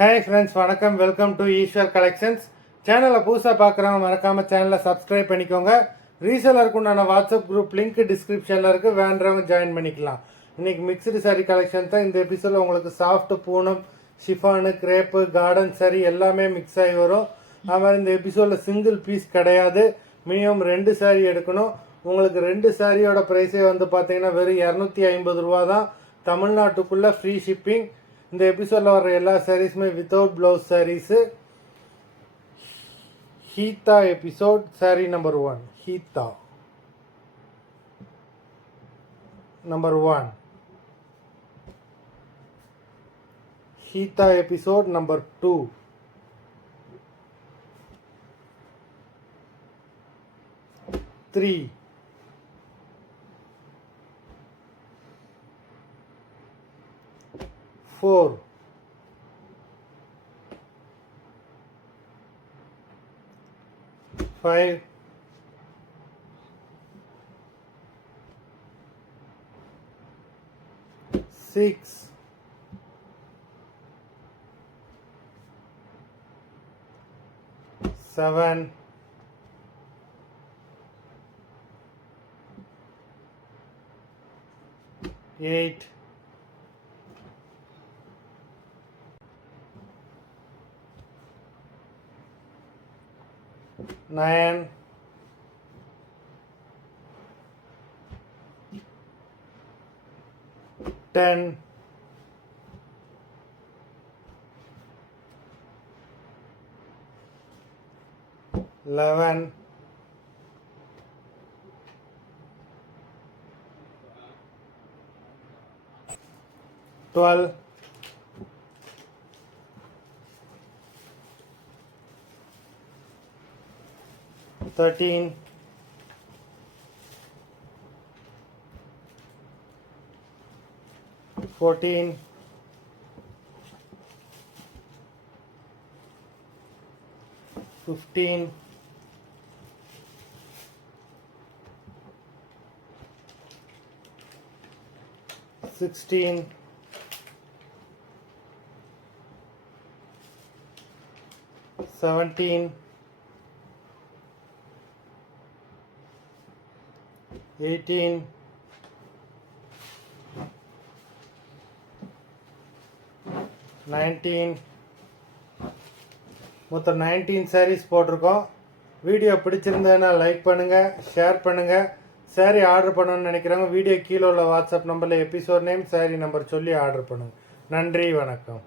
Hi friends, வணக்கம். Welcome to Eswar collections. சேனலை புதுசாக பார்க்குறவங்க மறக்காமல் சேனலை சப்ஸ்கிரைப் பண்ணிக்கோங்க. ரீசேலருக்கு உண்டான வாட்ஸ்அப் குரூப் லிங்க் டிஸ்கிரிப்ஷனில் இருக்குது, வேண்டவங்க ஜாயின் பண்ணிக்கலாம். இன்றைக்கி மிக்சடு சாரீ கலெக்ஷன் தான். இந்த எபிசோடில் உங்களுக்கு சாஃப்ட் Poonam, chiffon, crepe, garden sari எல்லாமே மிக்ஸ் ஆகி வரும். அது மாதிரி இந்த எபிசோடில் சிங்கிள் பீஸ் கிடையாது, மினிமம் 2 சாரீ எடுக்கணும். உங்களுக்கு 2 சாரியோட ப்ரைஸே வந்து பார்த்தீங்கன்னா வெறும் 250 ரூபா தான். தமிழ்நாட்டுக்குள்ளே ஃப்ரீ ஷிப்பிங். இந்த எபிசோடில் வர எல்லா சாரீஸுமே வித்தவுட் ப்ளவுஸ் சாரீஸு. ஹீத்தா எபிசோட் சாரீ நம்பர் 1. ஹீத்தா நம்பர் 1. ஹீத்தா எபிசோட் நம்பர் 2. Three, 4, 5, 6, 7, 8, 9, 10, 11, 12, 13, 14, 15, 16, 17, 18, 19. மொத்தம் 19 சாரீஸ் போட்டிருக்கோம். வீடியோ பிடிச்சிருந்ததுன்னா லைக் பண்ணுங்கள், ஷேர் பண்ணுங்கள். சாரீ ஆர்டர் பண்ணணும்னு நினைக்கிறவங்க வீடியோ கீழே உள்ள வாட்ஸ்அப் நம்பரில் எபிசோட் நேம், சாரீ நம்பர் சொல்லி ஆர்டர் பண்ணுங்கள். நன்றி, வணக்கம்.